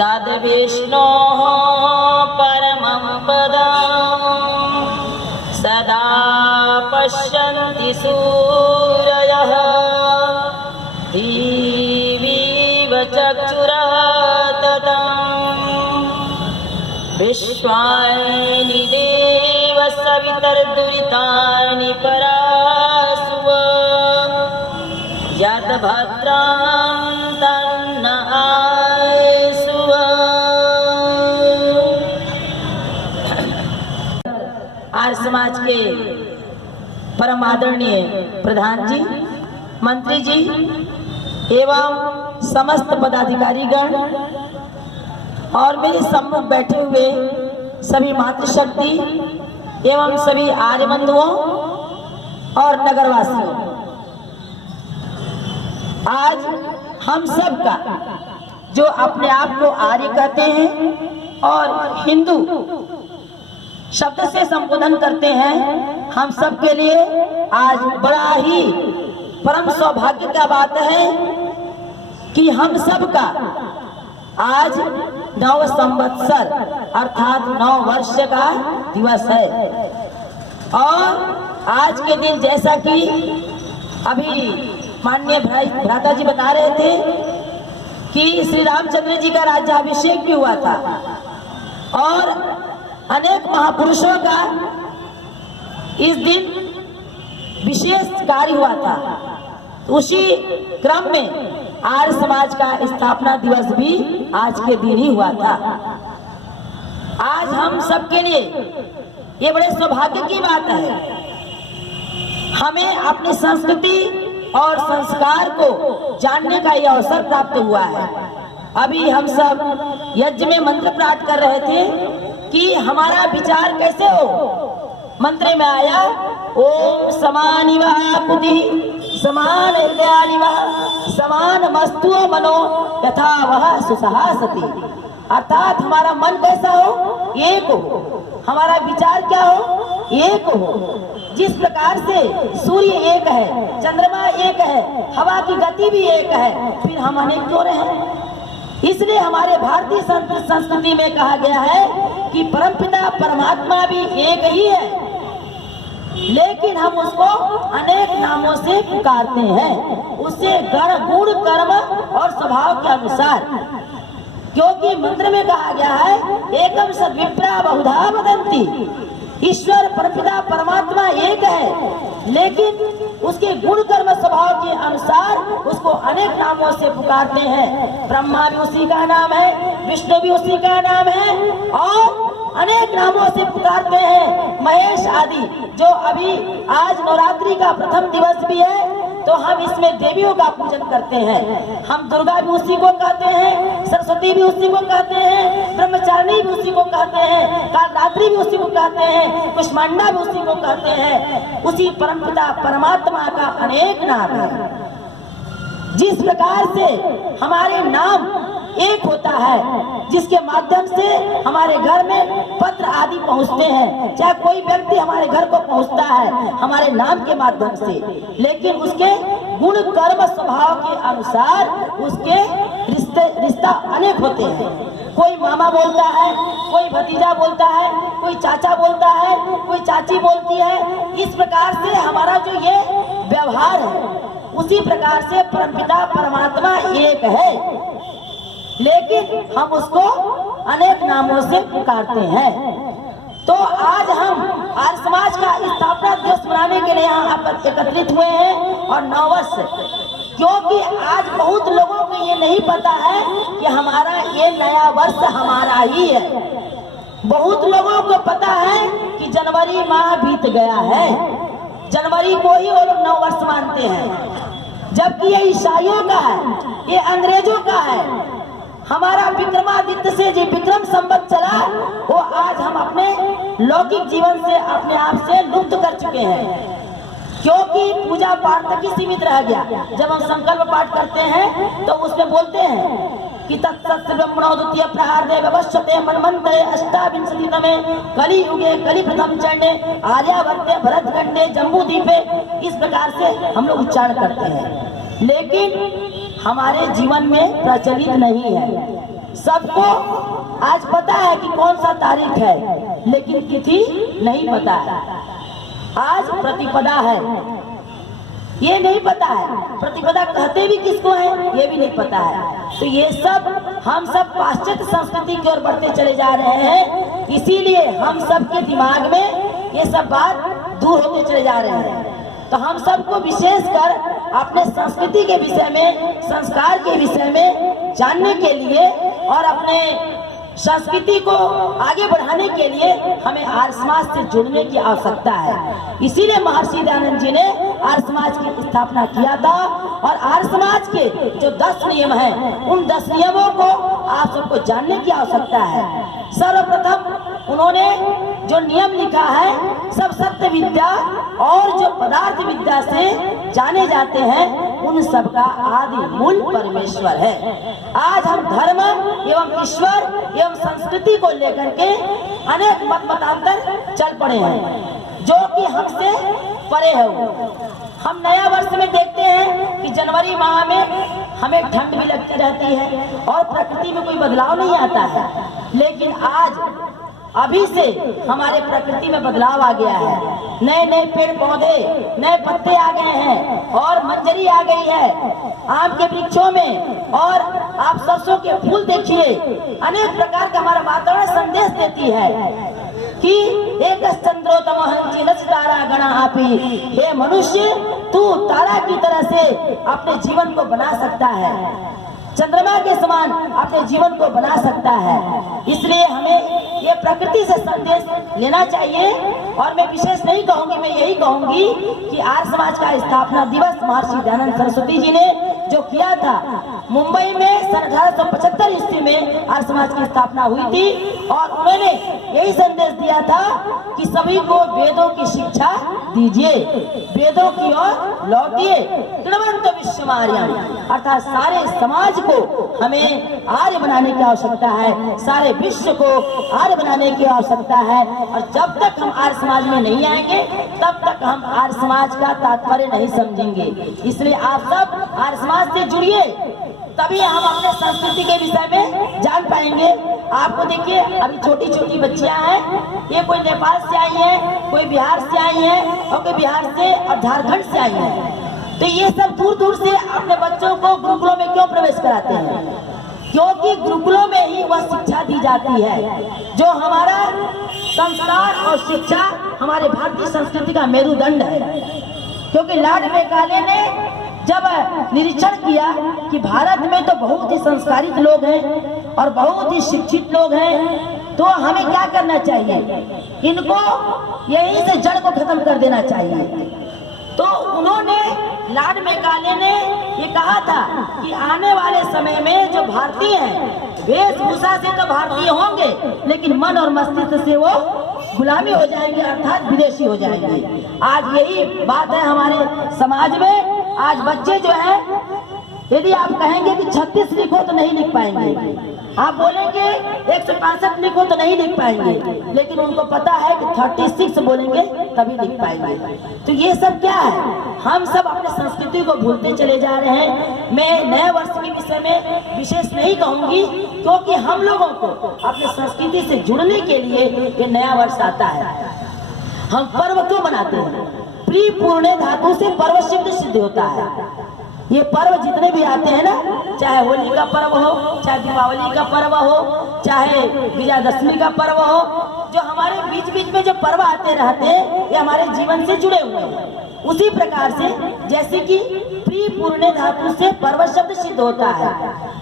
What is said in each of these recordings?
तद्विष्णोः परमं पदं सदा पश्यन्ति सूरयः दिवीव चक्षुरः ततं विश्वानि देव सवितर्दुरितानि परासुव यद्भद्रां तन्न आयसुव। आर्य समाज के परम आदरणीय प्रधान जी, मंत्री जी एवं समस्त पदाधिकारीगण और मेरे सम्मुख बैठे हुए सभी मातृशक्ति एवं सभी आर्य बंधुओं और नगरवासियों, आज हम सब का जो अपने आप को आर्य कहते हैं और हिंदू शब्द से संबोधन करते हैं, हम सब के लिए आज बड़ा ही परम सौभाग्य का बात है कि हम सब का आज नव संवत्सर अर्थात 9 वर्ष का दिवस है। और आज के दिन जैसा कि अभी माननीय भ्राता जी बता रहे थे कि श्री रामचंद्र जी का राज्याभिषेक भी हुआ था और अनेक महापुरुषों का इस दिन विशेष कार्य हुआ था। उसी क्रम में आर्य समाज का स्थापना दिवस भी आज के दिन ही हुआ था। आज हम सबके लिए ये बड़े सौभाग्य की बात है, हमें अपनी संस्कृति और संस्कार को जानने का यह अवसर प्राप्त हुआ है। अभी हम सब यज्ञ में मंत्र पाठ कर रहे थे कि हमारा विचार कैसे हो। मंत्र में आया ओम समानि वः बुद्धि समान समान मस्तु मनो यथा वह सुसहासति, अर्थात हमारा मन कैसा हो, एक हो, हमारा विचार क्या हो, एक हो। जिस प्रकार से सूर्य एक है, चंद्रमा एक है, हवा की गति भी एक है, फिर हम अनेक क्यों रहे। इसलिए हमारे भारतीय संस्कृति में कहा गया है कि परमपिता परमात्मा भी एक ही है, लेकिन हम उसको अनेक नामों से पुकारते हैं, उससे गुण कर्म और स्वभाव के अनुसार। क्योंकि मंत्र में कहा गया है एकम सद्विप्रा बहुधा वदन्ति, ईश्वर परमपिता परमात्मा एक है, लेकिन उसके गुण कर्म स्वभाव के अनुसार उसको अनेक नामों से पुकारते हैं। ब्रह्मा भी उसी का नाम है, विष्णु भी उसी का नाम है और अनेक नामों से पुकारते हैं, महेश आदि। जो अभी आज नवरात्रि का प्रथम दिवस भी है तो हम इसमें देवियों का पूजन करते हैं। हम दुर्गा भी उसी को कहते हैं, सरस्वती भी उसी को कहते हैं, ब्रह्मचारिणी भी उसी को कहते हैं, कालरात्रि भी उसी को कहते हैं, कुष्मांडा भी उसी को कहते हैं। उसी परमपिता परमात्मा का अनेक नाम है। जिस प्रकार से हमारे नाम एक होता है, जिसके माध्यम से हमारे घर में पत्र आदि पहुंचते हैं, चाहे कोई व्यक्ति हमारे घर को पहुंचता है हमारे नाम के माध्यम से, लेकिन उसके गुण कर्म स्वभाव के अनुसार उसके रिश्ता अनेक होते हैं। कोई मामा बोलता है, कोई भतीजा बोलता है, कोई चाचा बोलता है, कोई चाची बोलती है। इस प्रकार से हमारा जो ये व्यवहार है, उसी प्रकार से परमपिता परमात्मा एक है, लेकिन हम उसको अनेक नामों से पुकारते हैं। तो आज हम आर्य समाज का स्थापना दिवस मनाने के लिए यहाँ एकत्रित हुए हैं और 9 वर्ष, क्योंकि आज बहुत लोगों को ये नहीं पता है कि हमारा ये नया वर्ष हमारा ही है। बहुत लोगों को पता है कि जनवरी माह बीत गया है, जनवरी को ही वो लोग 9 वर्ष मानते हैं, जबकि ये ईसाइयों का है, ये अंग्रेजों का है। हमारा विक्रमादित्य से जो विक्रम संवत चला वो आज हम अपने लौकिक जीवन से अपने आप से लुप्त कर चुके हैं, क्योंकि पूजा पाठ तक ही सीमित रह गया। जब हम संकल्प पाठ करते हैं तो उसमें बोलते हैं कि तत्सत् ब्रह्मणो द्वितीय प्रहार्दे व्यवस्थते मन्वन्तरे अष्टाविंशतितमे कलि युगे कलि प्रथम चरणे आर्यावर्ते भरतखंडे जम्बूद्वीपे, इस प्रकार से हम लोग उच्चारण करते हैं, लेकिन हमारे जीवन में प्रचलित नहीं है। सबको आज पता है कि कौन सा तारीख है, लेकिन तिथि नहीं पता है। आज प्रतिपदा है, ये नहीं पता है। प्रतिपदा कहते भी किसको है, ये भी नहीं पता है। तो ये सब हम सब पाश्चात्य संस्कृति की ओर बढ़ते चले जा रहे हैं, इसीलिए हम सब के दिमाग में ये सब बात दूर होते चले जा रहे हैं। तो हम सबको विशेषकर अपने संस्कृति के विषय में, संस्कार के विषय में जानने के लिए और अपने संस्कृति को आगे बढ़ाने के लिए हमें आर्य समाज से जुड़ने की आवश्यकता है। इसीलिए महर्षि दयानंद जी ने आर्य समाज की स्थापना किया था और आर्य समाज के जो 10 नियम हैं, उन 10 नियमों को आप सबको जानने की आवश्यकता है। सर्वप्रथम उन्होंने जो नियम लिखा है, सब सत्य विद्या और जो पदार्थ विद्या से जाने जाते हैं, उन सब का आदि मूल परमेश्वर है। आज हम धर्म एवं ईश्वर एवं संस्कृति को लेकर के अनेक मत मतांतर चल पड़े हैं, जो कि हमसे परे है। हम नया वर्ष में देखते हैं कि जनवरी माह में हमें ठंड भी लगती रहती है और प्रकृति में कोई बदलाव नहीं आता है, लेकिन आज अभी से हमारे प्रकृति में बदलाव आ गया है। नए नए पेड़ पौधे, नए पत्ते आ गए हैं और मंजरी आ गई है आम के वृक्षों में। और आप सरसों के फूल देखिए, अनेक प्रकार का हमारा वातावरण संदेश देती है कि एक चंद्रोतम हंसी तारा गणा आपी, हे मनुष्य तू तारा की तरह से अपने जीवन को बना सकता है, चंद्रमा के समान अपने जीवन को बना सकता है। इसलिए हमें ये प्रकृति से संदेश लेना चाहिए। और मैं विशेष नहीं कहूंगी, मैं यही कहूंगी कि आर्य समाज का स्थापना दिवस महर्षि दयानंद सरस्वती जी ने जो किया था, मुंबई में सन 1875 ईस्वी में आर्य समाज की स्थापना हुई थी और उन्होंने यही संदेश दिया था कि सभी को वेदों की शिक्षा दीजिए, वेदों की ओर लौटिए, कृण्वन्त विश्वमार्यम्, अर्थात सारे समाज को हमें आर्य बनाने की आवश्यकता है, सारे विश्व को आर्य बनाने की आवश्यकता है। और जब तक हम आर्य समाज में नहीं आएंगे, तब तक हम आर्य समाज का तात्पर्य नहीं समझेंगे। इसलिए आप सब आर्य समाज से जुड़िए, तभी हम अपने संस्कृति के विषय में जान पाएंगे। आपको देखिए, अभी छोटी छोटी बच्चियां हैं, ये कोई नेपाल से आई है, कोई बिहार से आई है और कोई बिहार से और झारखंड से आई है। तो ये सब दूर दूर से अपने बच्चों को गुरुकुलों में क्यों प्रवेश कराते हैं? क्योंकि गुरुकुलों में ही वह शिक्षा दी जाती है जो हमारा संस्कार और शिक्षा हमारे भारतीय संस्कृति का मेरुदंड है। क्योंकि लॉर्ड मेकाले ने जब निरीक्षण किया कि भारत में तो बहुत ही संस्कारित लोग हैं और बहुत ही शिक्षित लोग हैं, तो हमें क्या करना चाहिए? इनको यहीं से जड़ को खत्म कर देना चाहिए। तो उन्होंने, लॉर्ड मेकाले ने ये कहा था कि आने वाले समय में जो भारतीय हैं, वेशभूषा से तो भारतीय होंगे, लेकिन मन और मस्तिष्क से वो गुलामी हो जाएंगे, अर्थात विदेशी हो जाएंगे। आज यही बात है हमारे समाज में। आज बच्चे जो हैं, यदि आप कहेंगे कि 36 लिखो तो नहीं लिख पाएंगे, आप बोलेंगे 165 लिखो तो नहीं लिख पाएंगे, लेकिन उनको पता है कि 36 बोलेंगे तभी लिख पाएंगे। तो ये सब क्या है? हम सब अपने संस्कृति को भूलते चले जा रहे हैं। मैं नए वर्ष के विषय में विशेष नहीं कहूंगी, क्योंकि हम लोगों को अपने संस्कृति से जुड़ने के लिए ये नया वर्ष आता है। हम पर्व क्यों मनाते हैं? प्री पूर्णे धातु से पर्व शब्द सिद्ध होता है। ये पर्व जितने भी आते हैं ना, चाहे होली का पर्व हो, चाहे दीपावली का पर्व हो, चाहे विजयादशमी का पर्व हो, जो हमारे बीच बीच में जो पर्व आते रहते हैं, ये हमारे जीवन से जुड़े हुए हैं। उसी प्रकार से जैसे कि प्री पूर्णे धातु से पर्व शब्द सिद्ध होता है।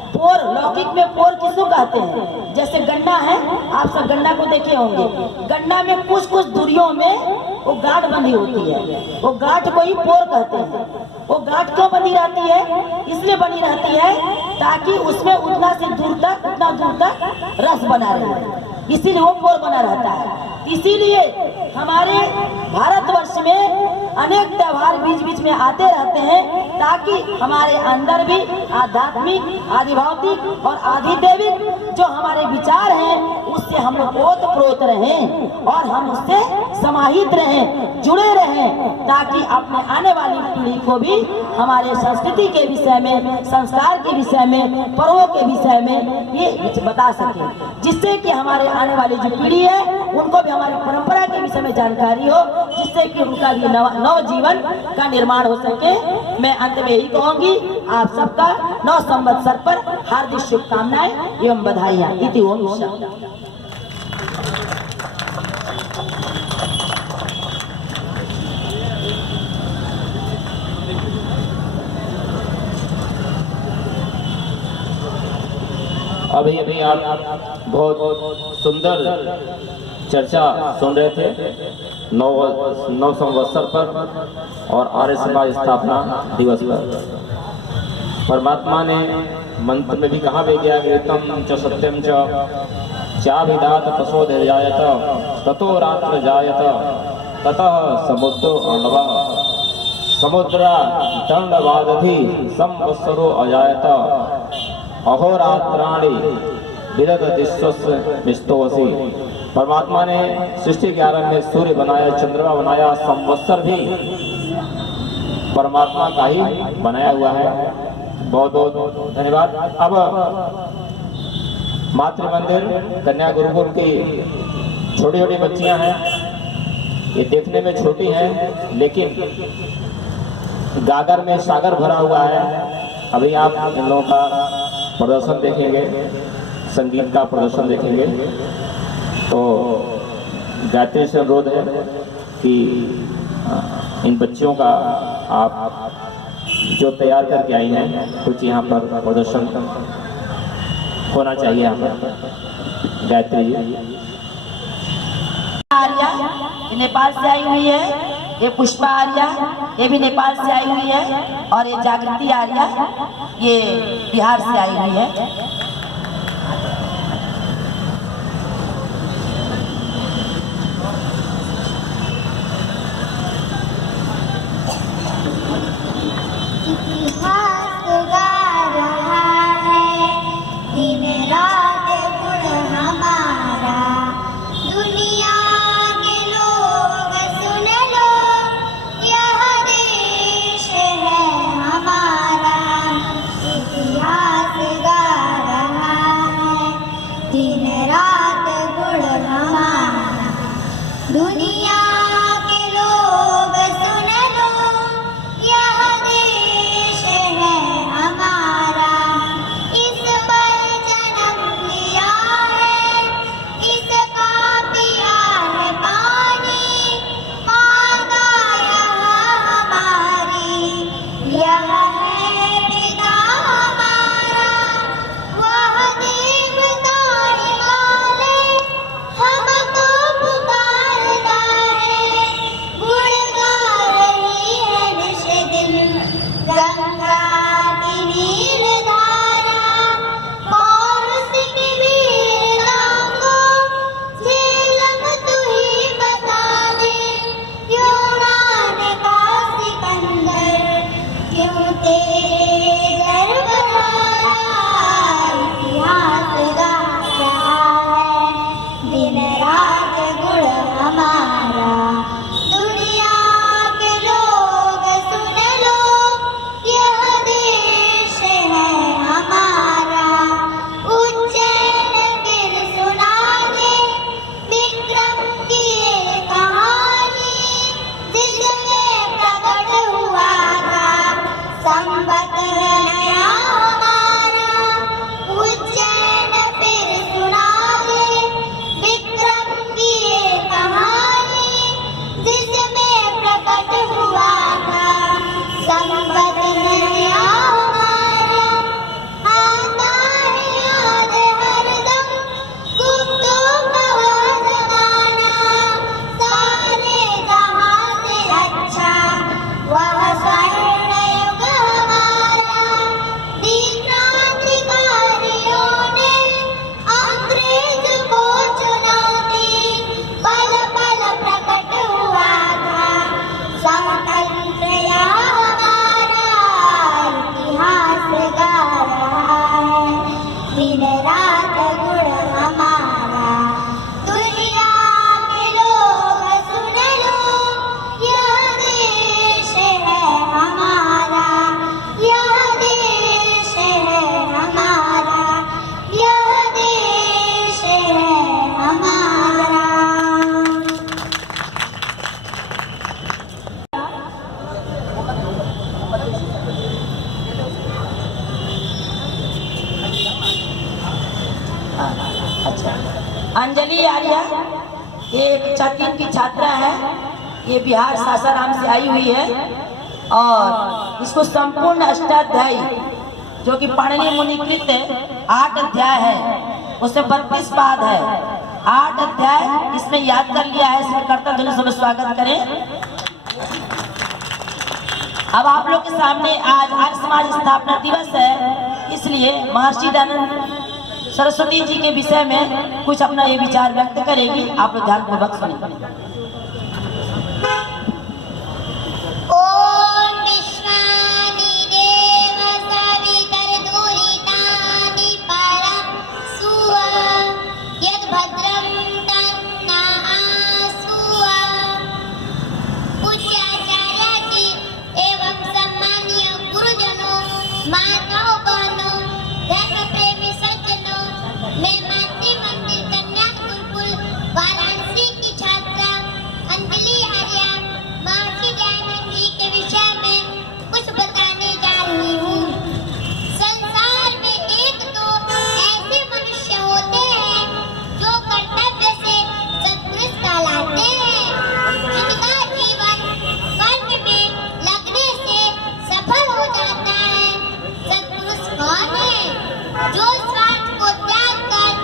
पोर, लौकिक में पोर किसको कहते हैं? जैसे गन्ना है, आप सब गन्ना को देखे होंगे, गन्ना में कुछ कुछ दूरियों में वो गांठ बंधी होती है, वो गांठ को ही पोर कहते हैं। वो गांठ क्यों बनी रहती है? इसलिए बनी रहती है ताकि उसमें उतना दूर तक रस बना रहे, इसीलिए वो पोर बना रहता है। इसीलिए हमारे भारतवर्ष में अनेक त्योहार बीच बीच में आते रहते हैं, ताकि हमारे अंदर भी आध्यात्मिक, आधिभौतिक और आधिदैविक जो हमारे विचार हैं, उससे हम लोग ओत प्रोत रहें और हम उससे समाहित रहें, जुड़े रहें, ताकि अपने आने वाली पीढ़ी को भी हमारे संस्कृति के विषय में, संस्कार के विषय में, पर्वों के विषय में ये बता सके, जिससे कि हमारे आने वाली जो पीढ़ी है उनको भी हमारी परंपरा के विषय में जानकारी हो, जिससे कि उनका भी नव जीवन का निर्माण हो सके। मैं अंत में यही कहूंगी, आप सबका नव संवत्सर पर हार्दिक शुभकामनाएं एवं बधाइयां। इति ओम शांति। अभी अभी आप बहुत सुंदर चर्चा सुन रहे थे नव संवत्सर पर और आर्य समाज स्थापना दिवस पर। परमात्मा ने मंत्र में भी कहा भी गया कि ऋतम च सत्यम चा विदात पशोधर्जायत ततो रात्र जायत ततः समुद्रो अर्णव समुद्रा दंडवादधि संवत्सरो अजायत अहोरात्राणि विस्तोसी। परमात्मा ने सृष्टि के आरंभ में सूर्य बनाया, चंद्रमा बनाया, संवत्सर भी परमात्मा का ही बनाया हुआ है। बहुत बहुत धन्यवाद। अब मातृ मंदिर कन्या गुरुकुल की छोटी छोटी बच्चियां हैं, ये देखने में छोटी हैं लेकिन गागर में सागर भरा हुआ है। अभी आप इन लोगों का प्रदर्शन देखेंगे, संगीत का प्रदर्शन देखेंगे, तो गायत्री से अनुरोध है कि इन बच्चियों का आप जो तैयार करके आई हैं कुछ यहाँ पर प्रदर्शन होना चाहिए। यहाँ पर गायत्री जी आर्या नेपाल से आई हुई है, ये पुष्पा आर्या ये भी नेपाल से आई हुई है, और ये जागृति आर्या ये बिहार से आई हुई है। अंजलि आर्या, ये 3 की छात्रा है, ये बिहार सासाराम से आई हुई है और इसको संपूर्ण अष्टाध्यायी जो कि पाणिनि मुनिकृत 8 अध्याय है, उसमें 32 पाद है, 8 अध्याय इसमें याद कर लिया है। इसमें कर्तव्य ध्वनि सब स्वागत करें। अब आप लोग के सामने आज आर्य समाज स्थापना दिवस है, इसलिए महर्षि दयानंद सरस्वती जी के विषय में कुछ अपना ये विचार व्यक्त करेगी। आप लोग ध्यानपूर्वक सुनिए। ओम विश्वानि देव सवितर्दुरितानि परं सुवा यद् भद्रं तन्नःसुवा। पूज्याचार्य जी एवं सम्मानीय गुरुजनों, माताओं बहनों, धर्म प्रेमी सज्जनों, मैं मातृ मंदिर कन्या गुरुकुल वाराणसी की छात्रा अंजलि आर्या महर्षि दयानंद जी के विषय में कुछ बताने जा रही हूँ। संसार में एक तो ऐसे मनुष्य होते हैं जो कर्तव्य से सत्पुरुष कहलाते हैं, जिनका जीवन कर्म में लगने से सफल हो जाता है। सत्पुरुष कौन है? जो स्वार्थ को त्याग कर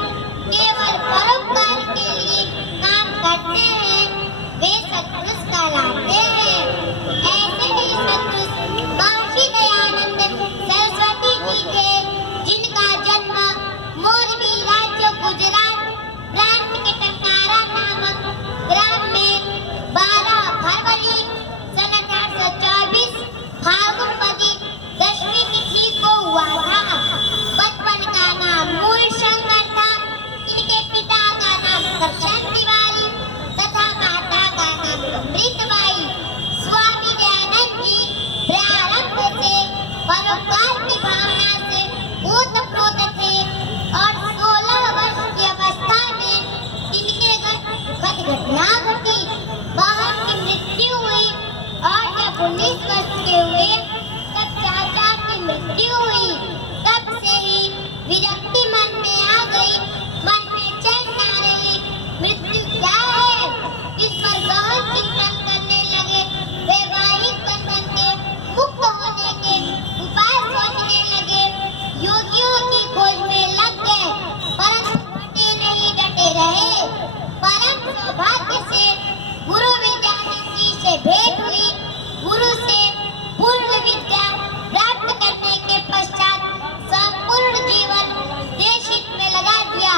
केवल परोपकार के लिए काम करते हैं, वे सत्पुरुष कहलाते हैं। ऐसे ही सत्पुरुष महर्षि दयानंद सरस्वती जी थे, जिनका जन्म मोरबी राज्य गुजरात प्रांत के टंकारा नामक ग्राम में 12 फरवरी सन 1824 फाल्गुन मदी 10वीं तिथि को हुआ था। बचपन का नाम मूल शंकर था। इनके पिता का नाम करशन तिवारी तथा माता का नाम अमृतबाई। स्वामी दयानंद जी प्रारंभ से परोपकार की भावना से ओतप्रोत थे और 16 वर्ष की अवस्था में इनके घर दुखद घटना घटी। बहन की मृत्यु हुई और जब 19 वर्ष के हुए तब चाचा की मृत्यु हुई। तब से ही विरक्ति मन में आ गई, मन में चैन न रही। मृत्यु क्या है, इस पर गहन चिंतन करने लगे। वैवाहिक बंधन के मुक्त होने के उपाय सोचने लगे। योगियों की खोज में लग गए, परंतु डटे नहीं, डटे रहे। परम सौभाग्य से गुरु विद्यानंद जी से भेंट हुई। गुरु से पूर्ण विद्या प्राप्त करने के पश्चात संपूर्ण जीवन देश हित में लगा दिया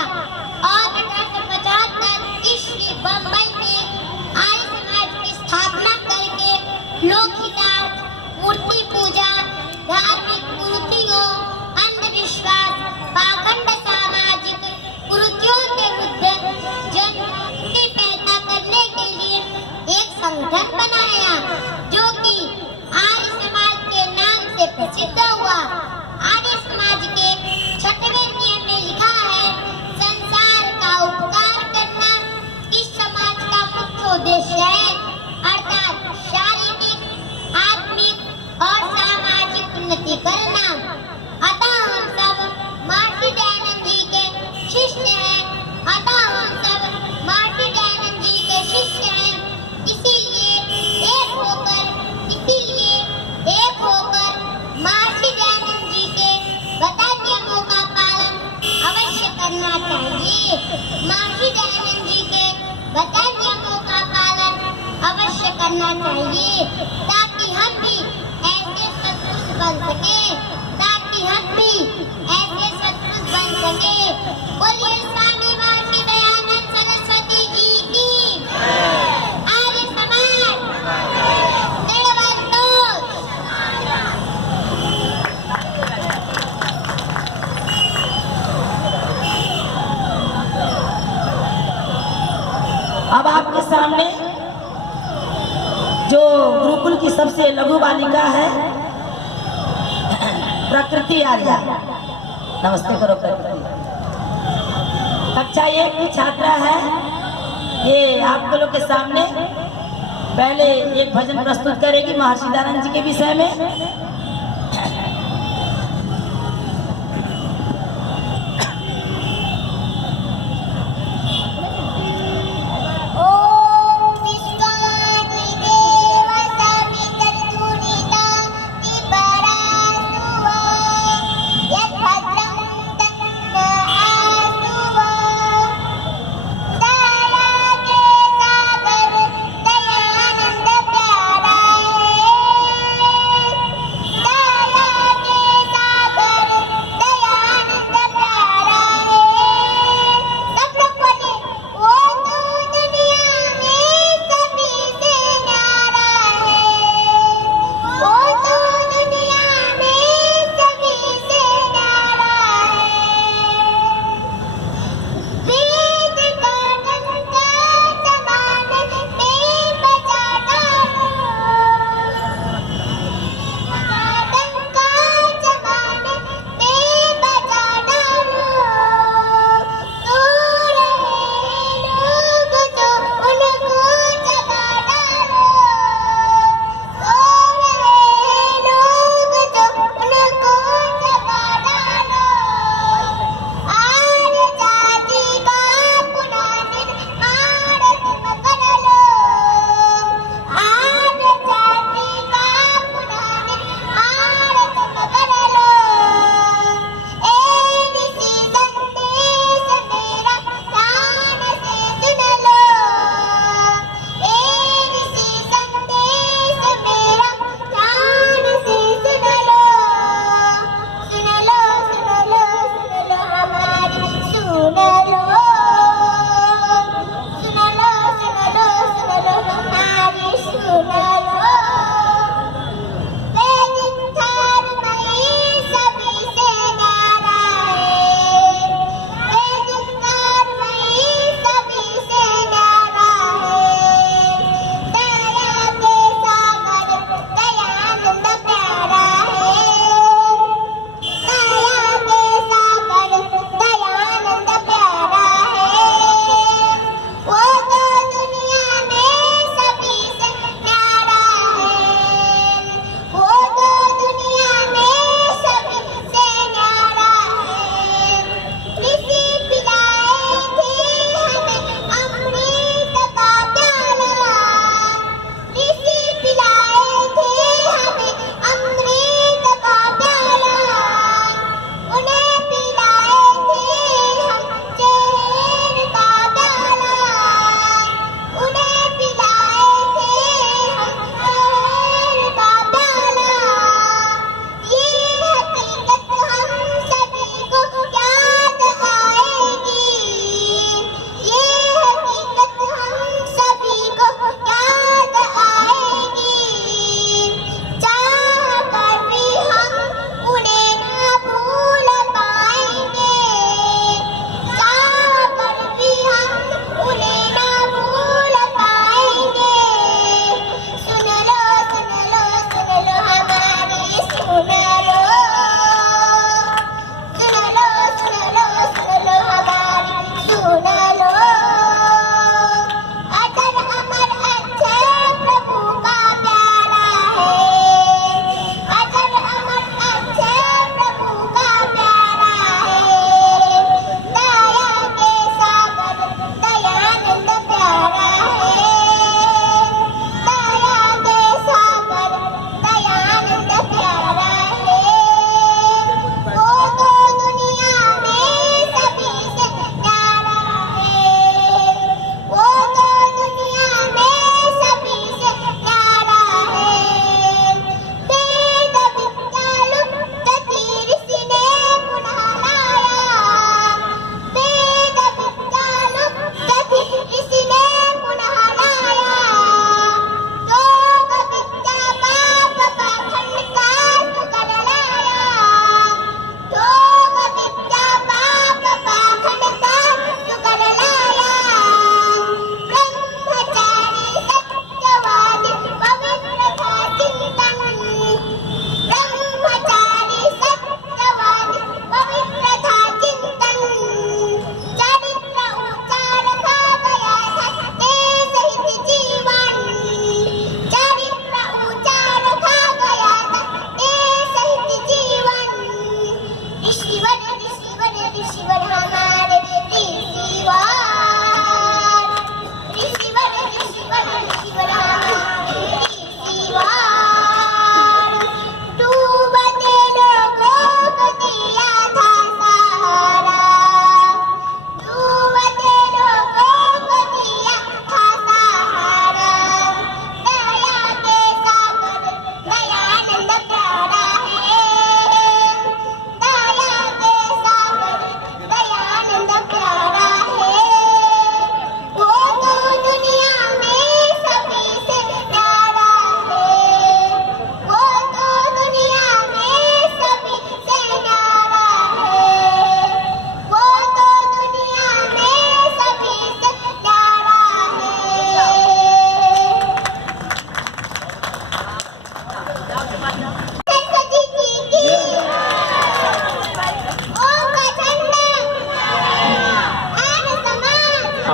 और 1875 ईस्वी बम्बई में आर्य समाज की स्थापना करके लोक हितार्थ, मूर्ति पूजा, धार्मिक कुरीतियों, अंधविश्वास, पाखंड सामाजिक कुरीतियों के विरुद्ध जागृति पैदा करने के लिए एक संगठन बनाया, जो कि आर्य समाज के नाम से प्रसिद्ध हुआ। आर्य समाज के 6वें नियम में लिखा है, संसार का उपकार करना इस समाज का मुख्य उद्देश्य है, अर्थात शारीरिक, आत्मिक और सामाजिक उन्नति करना। अतः हम सब महर्षि दयानंद जी के शिष्य हैं। अतः हम सब महर्षि दयानंद जी के शिष्य हैं। इसीलिए एक होकर महर्षि दयानंद जी के बताए नियमों का पालन अवश्य करना चाहिए। महर्षि दयानंद जी के बताए नियमों का पालन अवश्य करना चाहिए, ताकि हम भी ऐसे सत्पुरुष बन सके, ताकि हम भी ऐसे सत्पुरुष बन सके। बोलिए स्वामी महर्षि दयानंद सरस्वती जी की। आर्य समाज अब आपके सामने जो गुरुकुल की सबसे लघु बालिका है प्रकृति आर्या, नमस्ते करो प्रकृति। कक्षा 1 की छात्रा है। ये आप लोग के सामने पहले एक भजन प्रस्तुत करेगी महर्षि दयानंद जी के विषय में।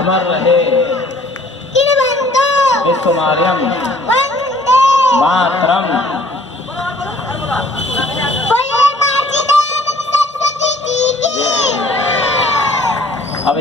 अमर रहे किणवंतो विश्वमार्यम वंदे मातरम